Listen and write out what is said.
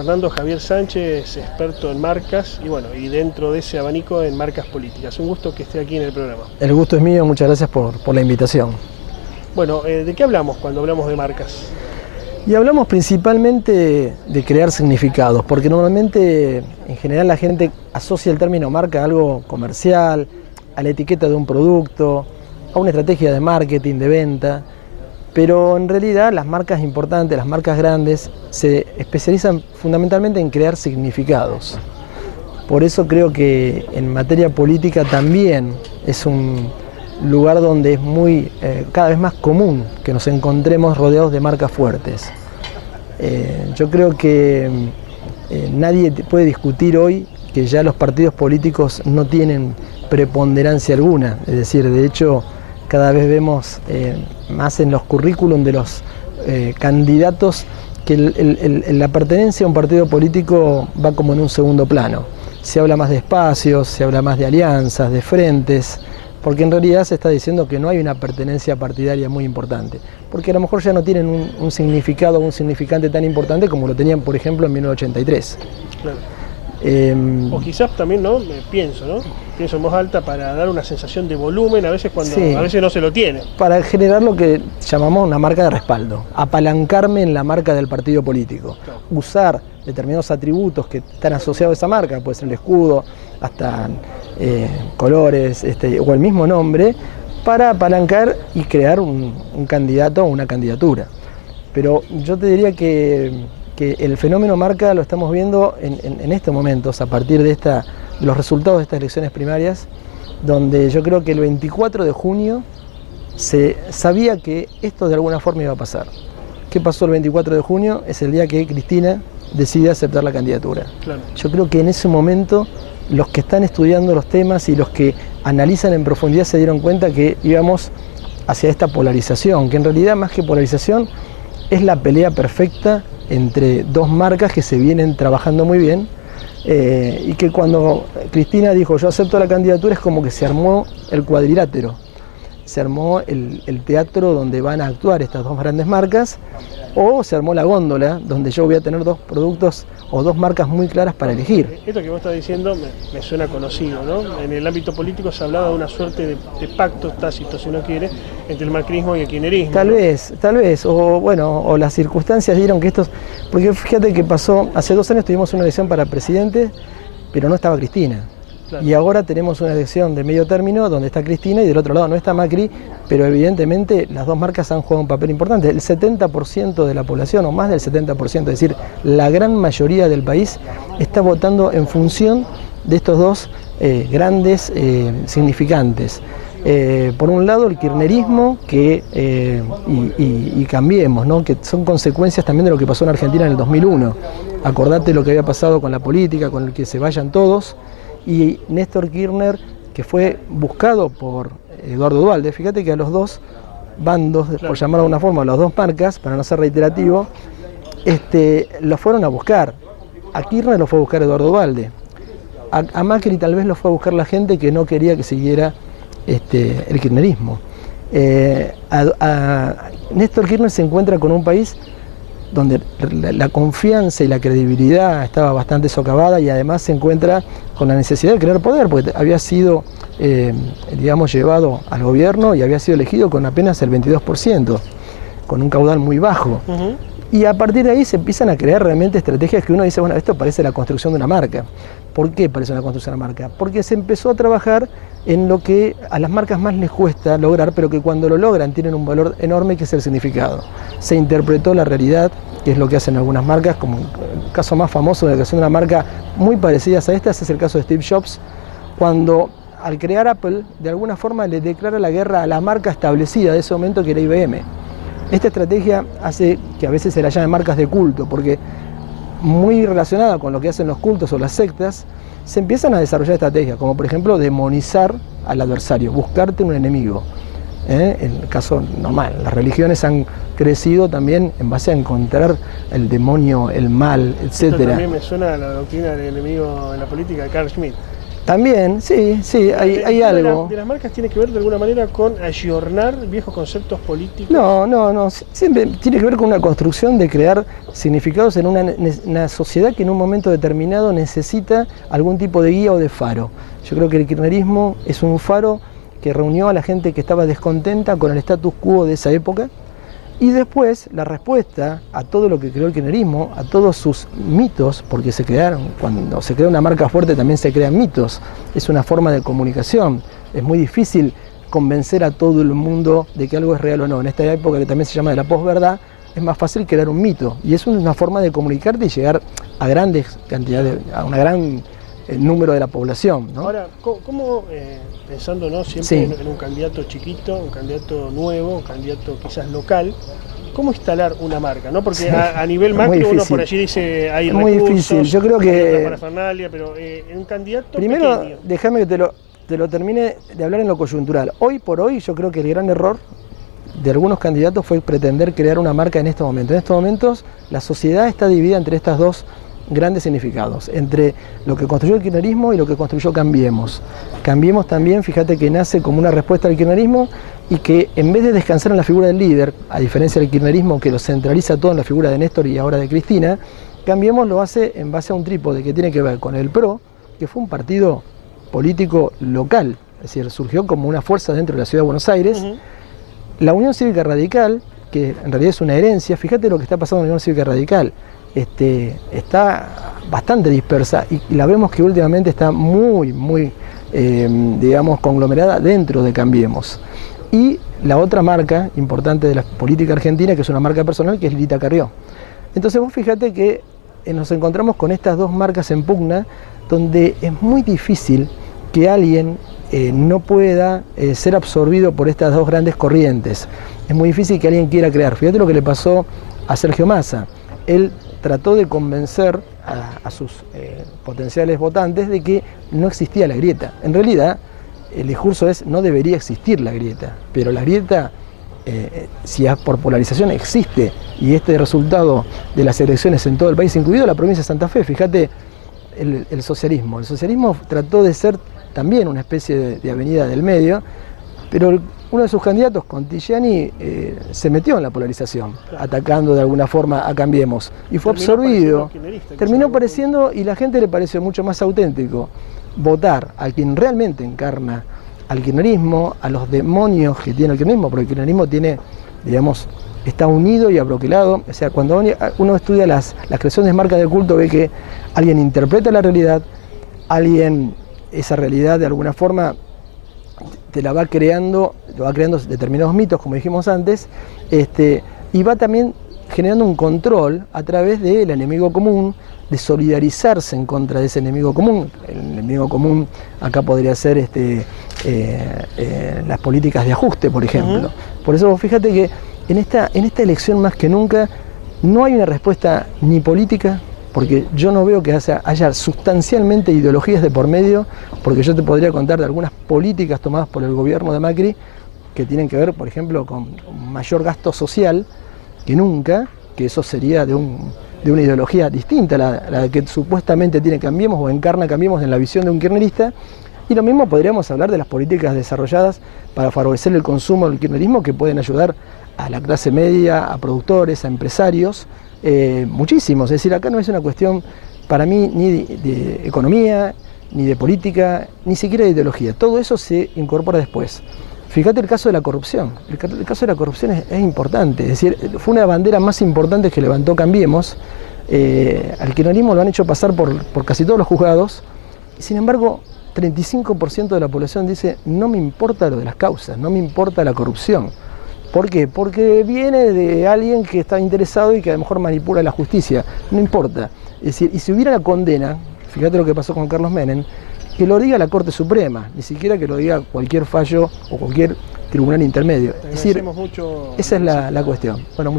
Fernando Javier Sánchez, experto en marcas y dentro de ese abanico en marcas políticas. Un gusto que esté aquí en el programa. El gusto es mío, muchas gracias por la invitación. Bueno, ¿de qué hablamos cuando hablamos de marcas? Y hablamos principalmente de crear significados, porque normalmente en general la gente asocia el término marca a algo comercial, a la etiqueta de un producto, a una estrategia de marketing, de venta, pero en realidad las marcas importantes, las marcas grandes, se especializan fundamentalmente en crear significados. Por eso creo que en materia política también es un lugar donde es cada vez más común que nos encontremos rodeados de marcas fuertes. Yo creo que nadie puede discutir hoy que ya los partidos políticos no tienen preponderancia alguna, es decir, de hecho cada vez vemos más en los currículum de los candidatos que la pertenencia a un partido político va como en un segundo plano. Se habla más de espacios, se habla más de alianzas, de frentes, porque en realidad se está diciendo que no hay una pertenencia partidaria muy importante, porque a lo mejor ya no tienen un significado, un significante tan importante como lo tenían, por ejemplo, en 1983. Claro. O quizás también, ¿no? Pienso en voz alta para dar una sensación de volumen, a veces a veces no se lo tiene. Para generar lo que llamamos una marca de respaldo, apalancarme en la marca del partido político, claro. Usar determinados atributos que están asociados a esa marca, puede ser el escudo, hasta colores, o el mismo nombre, para apalancar y crear un candidato o una candidatura. Pero yo te diría que el fenómeno marca lo estamos viendo en estos momentos, a partir de los resultados de estas elecciones primarias, donde yo creo que el 24 de junio se sabía que esto de alguna forma iba a pasar. ¿Qué pasó el 24 de junio? Es el día que Cristina decide aceptar la candidatura. Claro. Yo creo que en ese momento los que están estudiando los temas y los que analizan en profundidad se dieron cuenta que íbamos hacia esta polarización, que en realidad más que polarización es la pelea perfecta entre dos marcas que se vienen trabajando muy bien, y que cuando Cristina dijo yo acepto la candidatura es como que se armó el cuadrilátero, se armó el teatro donde van a actuar estas dos grandes marcas, o se armó la góndola donde yo voy a tener dos productos o dos marcas muy claras para elegir. Esto que vos estás diciendo me suena conocido, ¿no? En el ámbito político se hablaba de una suerte de pacto tácito, si uno quiere, entre el macrismo y el kirchnerismo. Tal vez, o las circunstancias dieron que estos... Porque fíjate que pasó, hace 2 años tuvimos una elección para presidente, pero no estaba Cristina. Claro. Y ahora tenemos una elección de medio término donde está Cristina y del otro lado no está Macri, pero evidentemente las dos marcas han jugado un papel importante. El 70% de la población, o más del 70%, es decir, la gran mayoría del país está votando en función de estos dos grandes significantes. Por un lado el kirchnerismo y Cambiemos, ¿no? Que son consecuencias también de lo que pasó en Argentina en el 2001. Acordate lo que había pasado con la política, con el que se vayan todos. Y Néstor Kirchner, que fue buscado por Eduardo Duhalde, fíjate que a los dos bandos, claro, por llamarlo de alguna forma, a las dos marcas, para no ser reiterativo, lo fueron a buscar. A Kirchner lo fue a buscar Eduardo Duhalde. A Macri tal vez lo fue a buscar la gente que no quería que siguiera el kirchnerismo. Néstor Kirchner se encuentra con un país donde la confianza y la credibilidad estaba bastante socavada, y además se encuentra con la necesidad de crear poder, porque había sido, llevado al gobierno y había sido elegido con apenas el 22%, con un caudal muy bajo. Uh-huh. Y a partir de ahí se empiezan a crear realmente estrategias que uno dice, bueno, esto parece la construcción de una marca. ¿Por qué parece una construcción de una marca? Porque se empezó a trabajar en lo que a las marcas más les cuesta lograr, pero que cuando lo logran tienen un valor enorme, que es el significado. Se interpretó la realidad, que es lo que hacen algunas marcas, como el caso más famoso de la creación de una marca muy parecida a esta, es el caso de Steve Jobs, cuando al crear Apple, de alguna forma le declara la guerra a la marca establecida de ese momento, que era IBM. Esta estrategia hace que a veces se la llame marcas de culto, porque muy relacionada con lo que hacen los cultos o las sectas, se empiezan a desarrollar estrategias, como por ejemplo demonizar al adversario, buscarte un enemigo. En el caso normal, las religiones han crecido también en base a encontrar el demonio, el mal, etc. Esto también me suena a la doctrina del enemigo en la política de Carl Schmitt. También, sí, hay algo. De las marcas tiene que ver de alguna manera con ayornar viejos conceptos políticos. No, siempre tiene que ver con una construcción de crear significados en una sociedad que en un momento determinado necesita algún tipo de guía o de faro. Yo creo que el kirchnerismo es un faro que reunió a la gente que estaba descontenta con el status quo de esa época, y después la respuesta a todo lo que creó el kirchnerismo, a todos sus mitos, porque se crearon, cuando se crea una marca fuerte también se crean mitos, es una forma de comunicación, es muy difícil convencer a todo el mundo de que algo es real o no. En esta época que también se llama de la posverdad, es más fácil crear un mito, y es una forma de comunicarte y llegar a grandes cantidades, a una gran número de la población, ¿no? Ahora, ¿cómo pensando, ¿no?, siempre Sí. en un candidato chiquito, un candidato nuevo, un candidato quizás local, cómo instalar una marca, ¿no? Porque Sí. a nivel Es macro muy uno difícil. por allí dice hay Es muy recursos, difícil. Yo creo hay que otra parafernalia, pero en un candidato primero, pequeño. déjame que te lo termine de hablar en lo coyuntural. Hoy por hoy yo creo que el gran error de algunos candidatos fue pretender crear una marca en estos momentos. En estos momentos la sociedad está dividida entre estas dos grandes significados, entre lo que construyó el kirchnerismo y lo que construyó Cambiemos. Cambiemos también, fíjate que nace como una respuesta al kirchnerismo, y que en vez de descansar en la figura del líder, a diferencia del kirchnerismo que lo centraliza todo en la figura de Néstor y ahora de Cristina, Cambiemos lo hace en base a un trípode que tiene que ver con el PRO, que fue un partido político local, es decir, surgió como una fuerza dentro de la ciudad de Buenos Aires. La Unión Cívica Radical, que en realidad es una herencia, fíjate lo que está pasando en la Unión Cívica Radical, está bastante dispersa, y la vemos que últimamente está muy, digamos, conglomerada dentro de Cambiemos. Y la otra marca importante de la política argentina, que es una marca personal, que es Lilita Carrió. Entonces vos fíjate que nos encontramos con estas dos marcas en pugna, donde es muy difícil que alguien no pueda ser absorbido por estas dos grandes corrientes. Es muy difícil que alguien quiera crear. Fíjate lo que le pasó a Sergio Massa. Él trató de convencer a sus potenciales votantes de que no existía la grieta. En realidad, el discurso es: no debería existir la grieta, pero la grieta, si es por polarización, existe, y este resultado de las elecciones en todo el país, incluido la provincia de Santa Fe, fíjate el socialismo. El socialismo trató de ser también una especie de avenida del medio, pero uno de sus candidatos, Contigiani, se metió en la polarización, atacando de alguna forma a Cambiemos, y fue absorbido, terminó pareciendo, y la gente le pareció mucho más auténtico votar a quien realmente encarna al kirchnerismo, a los demonios que tiene el kirchnerismo, porque el kirchnerismo tiene, digamos, está unido y abroquelado. O sea, cuando uno estudia las creaciones de marcas de culto, ve que alguien interpreta la realidad, alguien esa realidad de alguna forma te va creando determinados mitos, como dijimos antes, y va también generando un control a través del enemigo común, de solidarizarse en contra de ese enemigo común. El enemigo común acá podría ser las políticas de ajuste, por ejemplo. Por eso fíjate que en esta elección más que nunca no hay una respuesta ni política, porque yo no veo que haya sustancialmente ideologías de por medio, porque yo te podría contar de algunas políticas tomadas por el gobierno de Macri que tienen que ver, por ejemplo, con mayor gasto social que nunca, que eso sería de una ideología distinta a la que supuestamente tiene Cambiemos o encarna Cambiemos en la visión de un kirchnerista. Y lo mismo podríamos hablar de las políticas desarrolladas para favorecer el consumo del kirchnerismo, que pueden ayudar a la clase media, a productores, a empresarios, muchísimos. Es decir, acá no es una cuestión para mí ni de economía, ni de política, ni siquiera de ideología. Todo eso se incorpora después. Fíjate el caso de la corrupción. El caso de la corrupción es importante. Es decir, fue una bandera más importante que levantó Cambiemos. Al kirchnerismo lo han hecho pasar por casi todos los juzgados. Y sin embargo, 35% de la población dice: no me importa lo de las causas, no me importa la corrupción. ¿Por qué? Porque viene de alguien que está interesado y que a lo mejor manipula la justicia. No importa. Es decir, y si hubiera la condena, fíjate lo que pasó con Carlos Menem, que lo diga la Corte Suprema, ni siquiera que lo diga cualquier fallo o cualquier tribunal intermedio. Es decir, esa es la cuestión. Bueno,